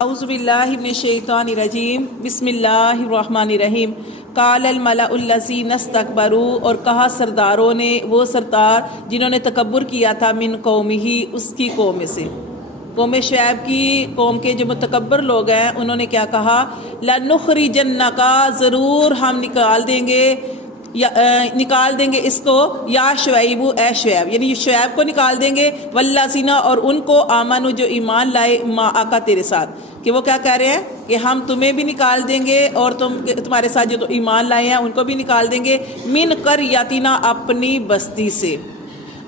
اعوذ باللہ من الشیطان الرجیم بسم اللہ الرحمن الرحیم قال الملأ الذین استکبروا، اور کہا سرداروں نے، وہ سردار جنہوں نے تکبر کیا تھا، من قومہ، اس کی قوم میں سے، قوم شعیب کی قوم کے جو متکبر لوگ ہیں، انہوں نے کیا کہا، لَنُخْرِجَنَّكَ، ضرور ہم نکال دیں گے اس کو، یا شعیب، اے شعیب، یعنی شعیب کو نکال دیں گے، والذین، اور ان کو، آمنوا، جو ایمان لائے، معک، تیرے ساتھ، کہ وہ کیا کہہ رہے ہیں کہ ہم تمہیں بھی نکال دیں گے اور تمہارے ساتھ جو ایمان لائے ہیں ان کو بھی نکال دیں گے، من قریتنا، اپنی بستی سے،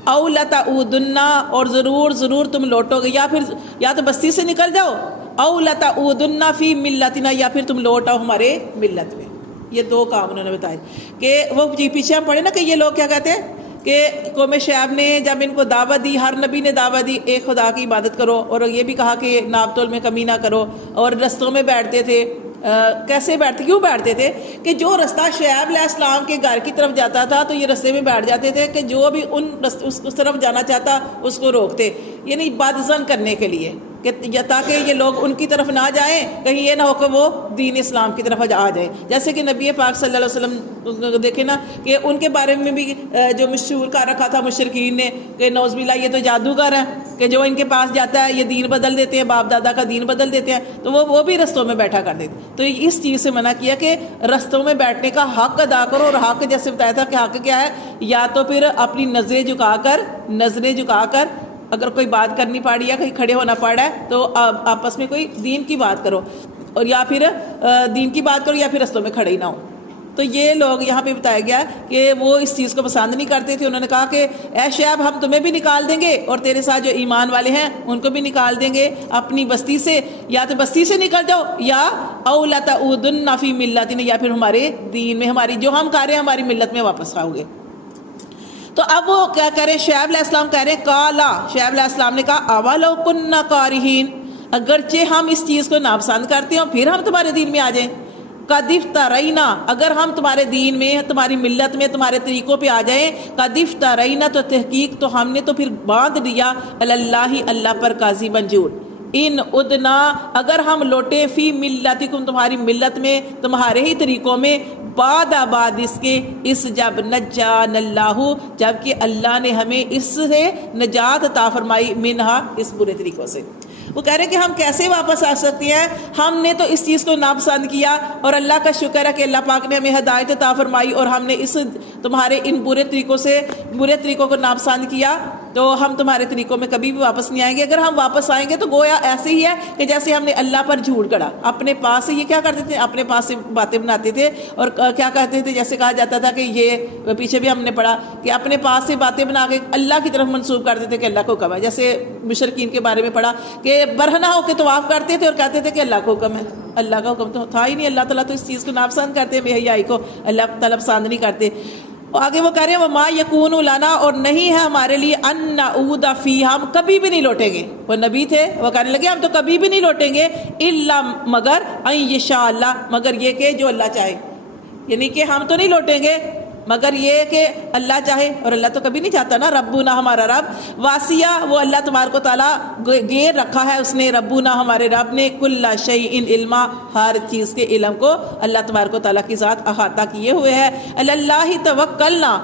او لتعودن، اور ضرور تم لوٹو گے، یا تو بستی سے نکل جاؤ، او لتعودن فی ملتنا، یا پھر تم لوٹ آؤ ہمارے ملت میں۔ یہ دو کام انہوں نے بتائے کہ وہ پیچھے ہم پڑھے نا کہ یہ لوگ کیا کہتے ہیں کہ قوم شعیب نے جب ان کو دعوت دی، ہر نبی نے دعوت دی ایک خدا کی عبادت کرو، اور یہ بھی کہا کہ ناپ تول میں کمی نہ کرو، اور رستوں میں بیٹھتے تھے، کیسے بیٹھتے، کیوں بیٹھتے تھے کہ جو رستہ شعیب علیہ السلام کے گھر کی طرف جاتا تھا تو یہ رستے میں بیٹھ جاتے تھے کہ جو بھی اس طرف جانا چاہتا اس کو روکتے، یعنی بدظن کرنے کے لیے، کہ تاکہ یہ لوگ ان کی طرف نہ جائیں، کہیں یہ نہ ہو کہ وہ دین اسلام کی طرف آ جائیں۔ جیسے کہ نبی پاک صلی اللہ علیہ وسلم دیکھیں نا کہ ان کے بارے میں بھی جو مشہور کر رکھا تھا مشرکین نے کہ نعوذ باللہ یہ تو جادوگر ہیں، کہ جو ان کے پاس جاتا ہے یہ دین بدل دیتے ہیں، باپ دادا کا دین بدل دیتے ہیں، تو وہ بھی رستوں میں بیٹھا کر دیتے۔ تو اس چیز سے منع کیا کہ رستوں میں بیٹھنے کا حق ادا کرو، اور حق جیسے بتایا تھا کہ حق کیا ہے، یا تو پھر اپنی نظریں جھکا کر اگر کوئی بات کرنی پڑی یا کہیں کھڑے ہونا پڑا ہے تو آپس میں کوئی دین کی بات کرو، اور یا پھر دین کی بات کرو، یا پھر رستوں میں کھڑے ہی نہ ہو۔ تو یہ لوگ یہاں پہ بتایا گیا کہ وہ اس چیز کو پسند نہیں کرتے تھے۔ انہوں نے کہا کہ اے شعیب، ہم تمہیں بھی نکال دیں گے اور تیرے ساتھ جو ایمان والے ہیں ان کو بھی نکال دیں گے اپنی بستی سے، یا تو بستی سے نکل جاؤ، یا او لتعودن فی ملتنا، یا پھر ہمارے دین میں، ہماری جو ہم کر رہے ہیں ہماری ملت میں واپس آؤ گے۔ تو اب وہ کیا کہہ رہے ہیں، شعیب علیہ السلام کہہ رہے ہیں، قالا، شعیب علیہ السلام نے کہا، اولو کننا کارہین، اگرچہ ہم اس چیز کو ناپسند کرتے ہوں پھر ہم تمہارے دین میں آ جائیں، قد افترینا، اگر ہم تمہارے دین میں، تمہاری ملت میں، تمہارے طریقوں پہ آ جائیں، قد افترینا، تو تحقیق تو ہم نے تو پھر باندھ دیا، اللہ، اللہ پر، کاذبا، جھوٹ، ان ادنا، اگر ہم لوٹیں، فی ملتکم، تمہاری ملت میں، تمہارے ہی طریقوں میں، بعد اس کے، اس جب نجان اللہ، جب کہ اللہ نے ہمیں اس سے نجات عطا فرمائی، منہا، اس برے طریقوں سے۔ وہ کہہ رہے ہیں کہ ہم کیسے واپس آ سکتے ہیں، ہم نے تو اس چیز کو ناپسند کیا، اور اللہ کا شکر ہے کہ اللہ پاک نے ہمیں ہدایت عطا فرمائی، اور ہم نے اس تمہارے ان برے طریقوں کو ناپسند کیا، تو ہم تمہارے طریقوں میں کبھی بھی واپس نہیں آئیں گے۔ اگر ہم واپس آئیں گے تو گویا ایسے ہی ہے کہ جیسے ہم نے اللہ پر جھوٹ گڑا، اپنے پاس سے، یہ کیا کرتے تھے، اپنے پاس سے باتیں بناتے تھے، اور کیا کہتے تھے، جیسے کہا جاتا تھا کہ یہ پیچھے بھی ہم نے پڑھا کہ اپنے پاس سے باتیں بنا کے اللہ کی طرف منسوب کرتے تھے کہ اللہ کو حکم ہے، جیسے مشرکین کے بارے میں پڑھا کہ برہنہ ہو کے طواف کرتے تھے اور کہتے تھے کہ اللہ کو حکم ہے، اللہ کا حکم تو تھا ہی نہیں، اللہ تعالیٰ تو اس چیز کو ناپسند کرتے ہیں، بے حیائی کو اللہ تعالیٰ پسند نہیں کرتے۔ آگے وہ کہہ رہے ہیں، وما یکون لنا، اور نہیں ہے ہمارے لیے، ان نعود فیہا، ہم کبھی بھی نہیں لوٹیں گے۔ وہ نبی تھے، وہ کہنے لگے ہم تو کبھی بھی نہیں لوٹیں گے، الا، مگر، ان یشاء اللہ، مگر یہ کہ جو اللہ چاہے، یعنی کہ ہم تو نہیں لوٹیں گے مگر یہ کہ اللہ چاہے، اور اللہ تو کبھی نہیں چاہتا نا۔ ربنا، ہمارا رب، واسیہ، وہ اللہ تبارک و تعالیٰ گیر رکھا ہے اس نے، ربنا، ہمارے رب نے، کل شیء علما، ہر چیز کے علم کو اللہ تبارک و تعالیٰ کی ذات احاطہ کیے ہوئے ہے۔ اللہ توکلنا،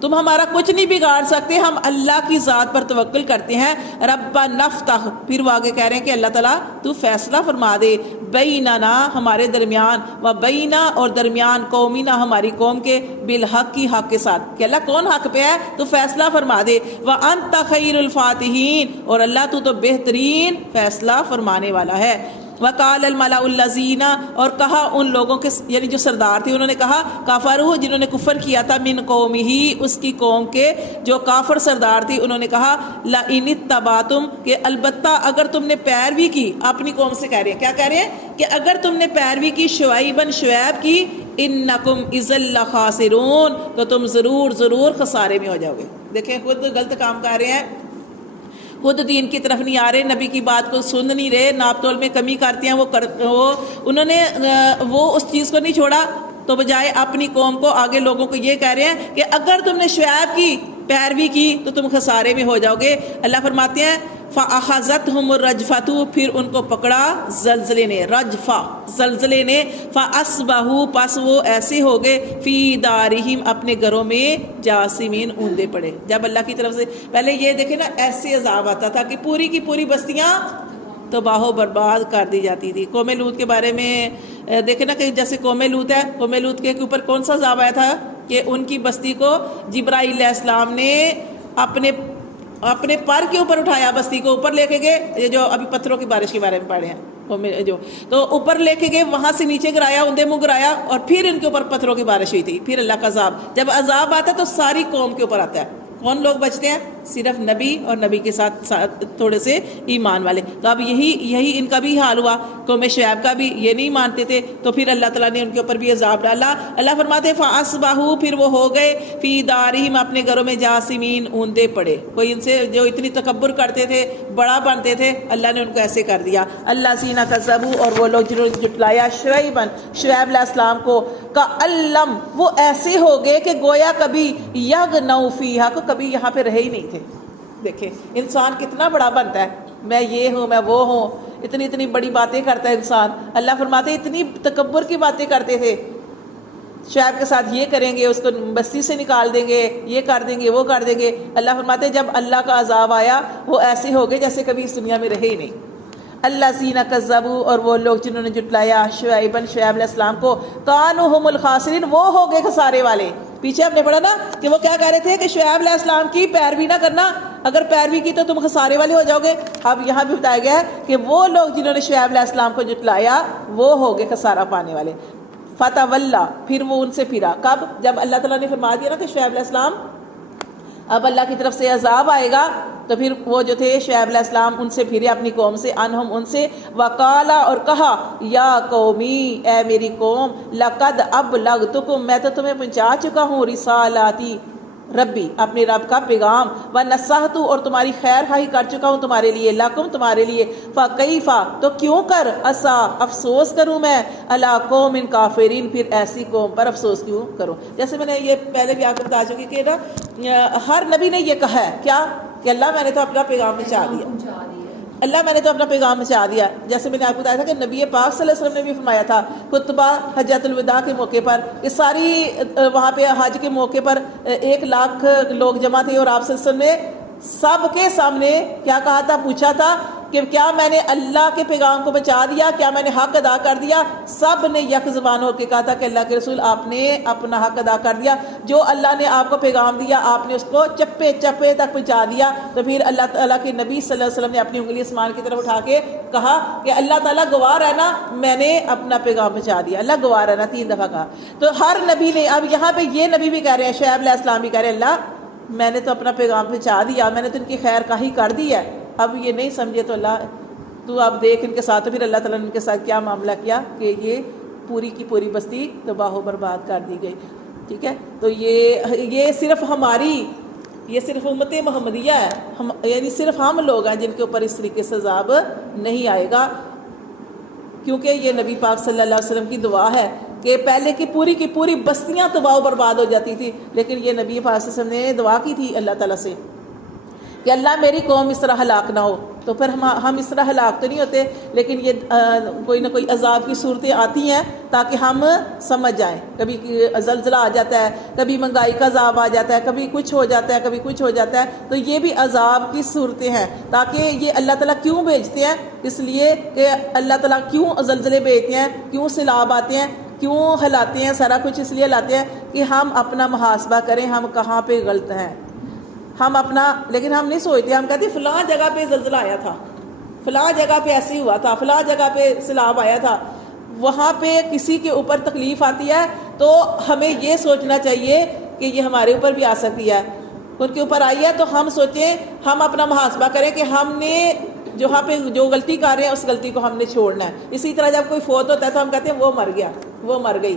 تم ہمارا کچھ نہیں بگاڑ سکتے، ہم اللہ کی ذات پر توکل کرتے ہیں۔ ربنا افتح، پھر وہ آگے کہہ رہے ہیں کہ اللہ تعالیٰ تو فیصلہ فرما دے، بیننا، ہمارے درمیان، و بینا، اور درمیان، قومینا، ہماری قوم کے، بالحق، کی حق کے ساتھ، کہ اللہ کون حق پہ ہے تو فیصلہ فرما دے، وانت خیر الفاتحین، اور اللہ تو بہترین فیصلہ فرمانے والا ہے۔ وقال الملأ الذین، اور کہا ان لوگوں کے، یعنی جو سردار تھے انہوں نے کہا، کافروا، جنہوں نے کفر کیا تھا، من قومہ، اس کی قوم کے جو کافر سردار تھی، انہوں نے کہا، لئن اتبعتم، کہ البتہ اگر تم نے پیروی کی، اپنی قوم سے کہہ رہے ہیں، کیا کہہ رہے ہیں کہ اگر تم نے پیروی کی شعیبا، شعیب کی، انکم اذا لخاسرون، تو تم ضرور خسارے میں ہو جاؤ گے۔ دیکھیں خود غلط کام کر رہے ہیں، خود دین کی طرف نہیں آ رہے، نبی کی بات کو سن نہیں رہے، ناپ تول میں کمی کرتے ہیں، انہوں نے وہ اس چیز کو نہیں چھوڑا، تو بجائے اپنی قوم کو، آگے لوگوں کو یہ کہہ رہے ہیں کہ اگر تم نے شعیب کی پیروی کی تو تم خسارے میں ہو جاؤ گے۔ اللہ فرماتے ہیں فَأَخَذَتْهُمُ الرَّجْفَةُ، پھر ان کو پکڑا زلزلے نے، رجفہ زلزلے نے، فَأَصْبَحُوا، پس وہ ایسے ہو گئے، فِي دَارِهِمْ، اپنے گھروں میں، جاسمین، اوندے پڑے۔ جب اللہ کی طرف سے پہلے یہ دیکھیں نا ایسے عذاب آتا تھا کہ پوری کی پوری بستیاں تباہ و برباد کر دی جاتی تھی۔ قوم لوط کے بارے میں دیکھیں نا کہ جیسے قوم لوط ہے، قوم لوط کے اوپر کون سا عذاب آیا تھا کہ ان کی بستی کو جبرائیل علیہ السلام نے اپنے پر کے اوپر اٹھایا، بستی کو اوپر لے کے گئے، یہ جو ابھی پتھروں کی بارش کے بارے میں پڑھے ہیں جو، تو اوپر لے کے گئے، وہاں سے نیچے گرایا، اوندے منہ گرایا، اور پھر ان کے اوپر پتھروں کی بارش ہوئی تھی۔ پھر اللہ کا عذاب، جب عذاب آتا ہے تو ساری قوم کے اوپر آتا ہے۔ کون لوگ بچتے ہیں؟ صرف نبی اور نبی کے ساتھ تھوڑے سے ایمان والے۔ تو اب یہی ان کا بھی حال ہوا۔ قوم شعیب کا بھی یہ نہیں مانتے تھے تو پھر اللہ تعالیٰ نے ان کے اوپر بھی عذاب ڈالا۔ اللہ فرماتے ہیں فَأَصْبَحُوا، پھر وہ ہو گئے، فِي دَارِهِمْ، اپنے گھروں میں، جاسمین، اوندے پڑے۔ کوئی ان سے جو اتنی تکبر کرتے تھے، بڑا بنتے تھے، اللہ نے ان کو ایسے کر دیا۔ الَّذِينَ كَذَّبُوا، اور وہ لوگ جنہوں نے جھٹلایا شعیب علیہ السلام کو، کَأَلَّمْ، وہ ایسے ہو گئے کہ گویا کبھی یغنوا فیہا، کو کبھی یہاں پہ رہے ہی نہیں تھے۔ دیکھیں انسان کتنا بڑا بنتا ہے، میں یہ ہوں، میں وہ ہوں، اتنی بڑی باتیں کرتا ہے انسان۔ اللہ فرماتے ہیں اتنی تکبر کی باتیں کرتے تھے، شعیب کے ساتھ یہ کریں گے، اس کو بستی سے نکال دیں گے، یہ کر دیں گے، وہ کر دیں گے۔ اللہ فرماتے ہیں جب اللہ کا عذاب آیا وہ ایسے ہو گئے جیسے کبھی اس دنیا میں رہے ہی نہیں۔ الذین کذبوا، اور وہ لوگ جنہوں نے جھٹلایا شعیب علیہ السلام کو، کانوا هم الخاسرین، وہ ہو گئے خسارے والے۔ پیچھے ہم نے پڑھا نا کہ وہ کیا کہہ رہے تھے کہ شعیب علیہ السلام کی پیروی نہ کرنا، اگر پیروی کی تو تم خسارے والے ہو جاؤ گے۔ اب یہاں بھی بتایا گیا ہے کہ وہ لوگ جنہوں نے شعیب علیہ السلام کو جھٹلایا وہ ہو گئے خسارہ پانے والے۔ فتولا، پھر وہ ان سے پھرا۔ کب؟ جب اللہ تعالیٰ نے فرما دیا نا کہ شعیب علیہ السلام اب اللہ کی طرف سے عذاب آئے گا، تو پھر وہ جو تھے شعیب علیہ السلام ان سے پھرے اپنی قوم سے، انہم ان سے، وقالا، اور کہا، یا قومی، اے میری قوم، لقد ابلغتکم، میں تو تمہیں پہنچا چکا ہوں، رسالاتی ربی، اپنے رب کا پیغام، ونصحت، اور تمہاری خیر خواہی کر چکا ہوں تمہارے لیے، لکم، تمہارے لیے، فکیف، تو کیوں کر، اسا، افسوس کروں میں، الی قوم کافرین، پھر ایسی قوم پر افسوس کیوں کروں۔ جیسے میں نے یہ پہلے بھی آپ کو بتا چکی کہ نا ہر نبی نے یہ کہا ہے کیا کہ اللہ میں نے تو اپنا پیغام پہنچا دیا، اللہ میں نے تو اپنا پیغام پہنچا دیا۔ جیسے میں نے آپ کو بتایا تھا کہ نبی پاک صلی اللہ علیہ وسلم نے بھی فرمایا تھا خطبہ حجۃ الوداع کے موقع پر، یہ ساری وہاں پہ حج کے موقع پر 1,00,000 لوگ جمع تھے، اور آپ صلی اللہ علیہ وسلم نے سب کے سامنے کیا کہا تھا؟ پوچھا تھا کہ کیا میں نے اللہ کے پیغام کو پہنچا دیا، کیا میں نے حق ادا کر دیا؟ سب نے یک زبان ہو کے کہا تھا کہ اللہ کے رسول آپ نے اپنا حق ادا کر دیا، جو اللہ نے آپ کو پیغام دیا آپ نے اس کو چپے چپے تک پہنچا دیا۔ تو پھر اللہ تعالیٰ کے نبی صلی اللہ علیہ وسلم نے اپنی انگلی آسمان کی طرف اٹھا کے کہا کہ اللہ تعالیٰ گواہ رہنا میں نے اپنا پیغام پہنچا دیا، اللہ گواہ رہنا، 3 دفعہ کہا۔ تو ہر نبی نے، اب یہاں پہ یہ نبی بھی کہہ رہے ہیں، شعیب علیہ السلام بھی کہہ رہے ہیں اللہ میں نے تو اپنا پیغام پہنچا دیا، میں نے تو ان کی خیر خواہی کر دی ہے، اب یہ نہیں سمجھے تو اللہ تو اب دیکھ ان کے ساتھ۔ تو پھر اللہ تعالیٰ نے ان کے ساتھ کیا معاملہ کیا کہ یہ پوری کی پوری بستی تباہ و برباد کر دی گئی۔ ٹھیک ہے، تو یہ صرف ہماری، یہ صرف امت محمدیہ ہے، یعنی صرف ہم لوگ ہیں جن کے اوپر اس طریقے سے عذاب نہیں آئے گا، کیونکہ یہ نبی پاک صلی اللہ علیہ وسلم کی دعا ہے کہ پہلے کی پوری بستیاں تباہ و برباد ہو جاتی تھی، لیکن یہ نبی پاک صلی اللہ علیہ وسلم نے دعا کی تھی اللہ تعالیٰ سے کہ اللہ میری قوم اس طرح ہلاک نہ ہو۔ تو پھر ہم اس طرح ہلاک تو نہیں ہوتے، لیکن یہ کوئی نہ کوئی عذاب کی صورتیں آتی ہیں تاکہ ہم سمجھ جائیں۔ کبھی زلزلہ آ جاتا ہے، کبھی مہنگائی کا عذاب آ جاتا ہے، کبھی کچھ ہو جاتا ہے، کبھی کچھ ہو جاتا ہے، تو یہ بھی عذاب کی صورتیں ہیں، تاکہ یہ اللہ تعالیٰ کیوں بھیجتے ہیں، اس لیے کہ اللہ تعالیٰ کیوں زلزلے بھیجتے ہیں، کیوں سیلاب آتے ہیں، کیوں ہلاتے ہیں، سارا کچھ اس لیے لاتے ہیں کہ ہم اپنا محاسبہ کریں ہم کہاں پہ غلط ہیں، ہم اپنا، لیکن ہم نہیں سوچتے، ہم کہتے ہیں فلاں جگہ پہ زلزلہ آیا تھا، فلاں جگہ پہ ایسی ہوا تھا، فلاں جگہ پہ سیلاب آیا تھا، وہاں پہ کسی کے اوپر تکلیف آتی ہے تو ہمیں یہ سوچنا چاہیے کہ یہ ہمارے اوپر بھی آ سکتی ہے، ان کے اوپر آئی ہے تو ہم سوچیں، ہم اپنا محاسبہ کریں کہ ہم نے جہاں پہ جو غلطی کر رہے ہیں اس غلطی کو ہم نے چھوڑنا ہے۔ اسی طرح جب کوئی فوت ہوتا ہے تو ہم کہتے ہیں وہ مر گیا، وہ مر گئی،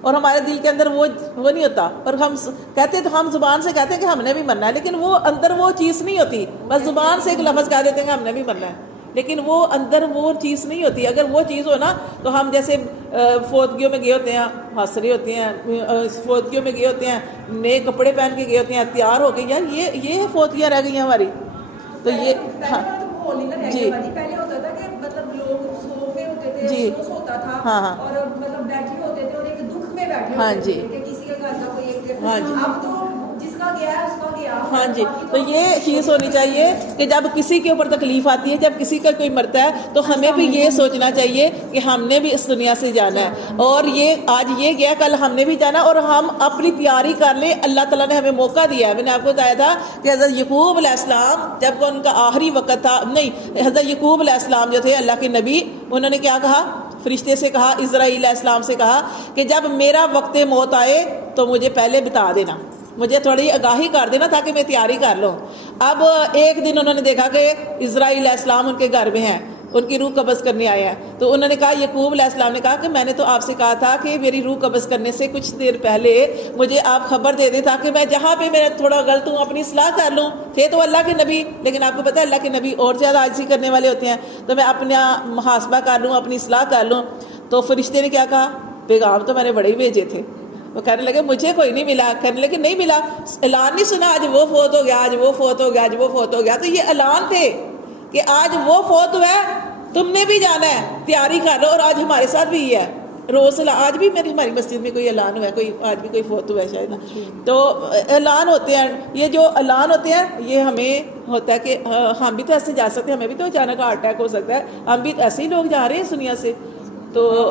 اور ہمارے دل کے اندر وہ نہیں ہوتا، اور ہم کہتے ہیں تو ہم زبان سے کہتے ہیں کہ ہم نے بھی مرنا ہے، لیکن وہ اندر وہ چیز نہیں ہوتی، بس زبان سے ایک لفظ کہہ دیتے ہیں کہ ہم نے بھی مرنا ہے، لیکن وہ اندر وہ چیز نہیں ہوتی. اگر وہ چیز ہو نا تو ہم جیسے فوتگیوں میں گئے ہوتے ہیں, ہنس رہے ہوتے ہیں, فوتگیوں میں گئے ہوتے ہیں, نئے کپڑے پہن کے گئے ہوتے ہیں, تیار ہو کے, یار یہ فوتگیاں رہ گئی ہیں ہماری. تو یہ ہاں جی پہلے ہوتا تھا کہ مطلب لوگ سوفے ہوتے تھے, جی ہوتا تھا ہاں ہاں اور مطلب بیٹھے ہوتے تھے اور ایک دکھ میں بیٹھے ہاں ہوتے جی تھے کہ کسی کے گھر کا کوئی ایک. ہاں جی اب تو جس کا گیا ہے اس کا گیا. ہاں جی. تو یہ چیز ہونی چاہیے کہ جب کسی کے اوپر تکلیف آتی ہے, جب کسی کا کوئی مرتا ہے, تو ہمیں بھی یہ سوچنا چاہیے کہ ہم نے بھی اس دنیا سے جانا ہے, اور یہ آج یہ گیا, کل ہم نے بھی جانا, اور ہم اپنی تیاری کر لیں. اللہ تعالیٰ نے ہمیں موقع دیا ہے. میں نے آپ کو بتایا تھا کہ حضرت یعقوب علیہ السلام جب ان کا آخری وقت تھا, نہیں, حضرت یعقوب علیہ السلام جو تھے اللہ کے نبی, انہوں نے کیا کہا, فرشتے سے کہا, اسرائیل علیہ السلام سے کہا کہ جب میرا وقت موت آئے تو مجھے پہلے بتا دینا, مجھے تھوڑی آگاہی کر دینا تاکہ میں تیاری کر لوں. اب ایک دن انہوں نے دیکھا کہ اسرائیل علیہ السلام ان کے گھر میں ہیں, ان کی روح قبض کرنے آئے ہیں. تو انہوں نے کہا, یعقوب علیہ السلام نے کہا کہ میں نے تو آپ سے کہا تھا کہ میری روح قبض کرنے سے کچھ دیر پہلے مجھے آپ خبر دے دیں تاکہ میں جہاں پہ میں تھوڑا غلط ہوں اپنی اصلاح کر لوں. تھے تو اللہ کے نبی, لیکن آپ کو پتہ ہے اللہ کے نبی اور زیادہ عاجزی کرنے والے ہوتے ہیں, تو میں اپنا محاسبہ کر لوں, اپنی اصلاح کر لوں. تو فرشتے نے کیا کہا, پیغام تو میں نے بڑے ہی بھیجے تھے. وہ کہنے لگے مجھے کوئی نہیں ملا, کہنے لگے نہیں ملا, اعلان نہیں سنا, آج وہ فوت ہو گیا, آج وہ فوت ہو گیا, آج وہ فوت ہو گیا. تو یہ اعلان تھے کہ آج وہ فوت ہوا ہے, تم نے بھی جانا ہے, تیاری کر لو. اور آج ہمارے ساتھ بھی یہ ہے, روز آج بھی ہماری مسجد میں کوئی اعلان ہوا ہے, کوئی آج بھی کوئی فوت ہوا ہے شاید. تو اعلان ہوتے ہیں, یہ جو اعلان ہوتے ہیں یہ ہمیں ہوتا ہے کہ ہم بھی تو ایسے جا سکتے ہیں, ہمیں بھی تو اچانک ہارٹ اٹیک ہو سکتا ہے, ہم بھی ایسے ہی لوگ جا رہے ہیں اس دنیا سے. تو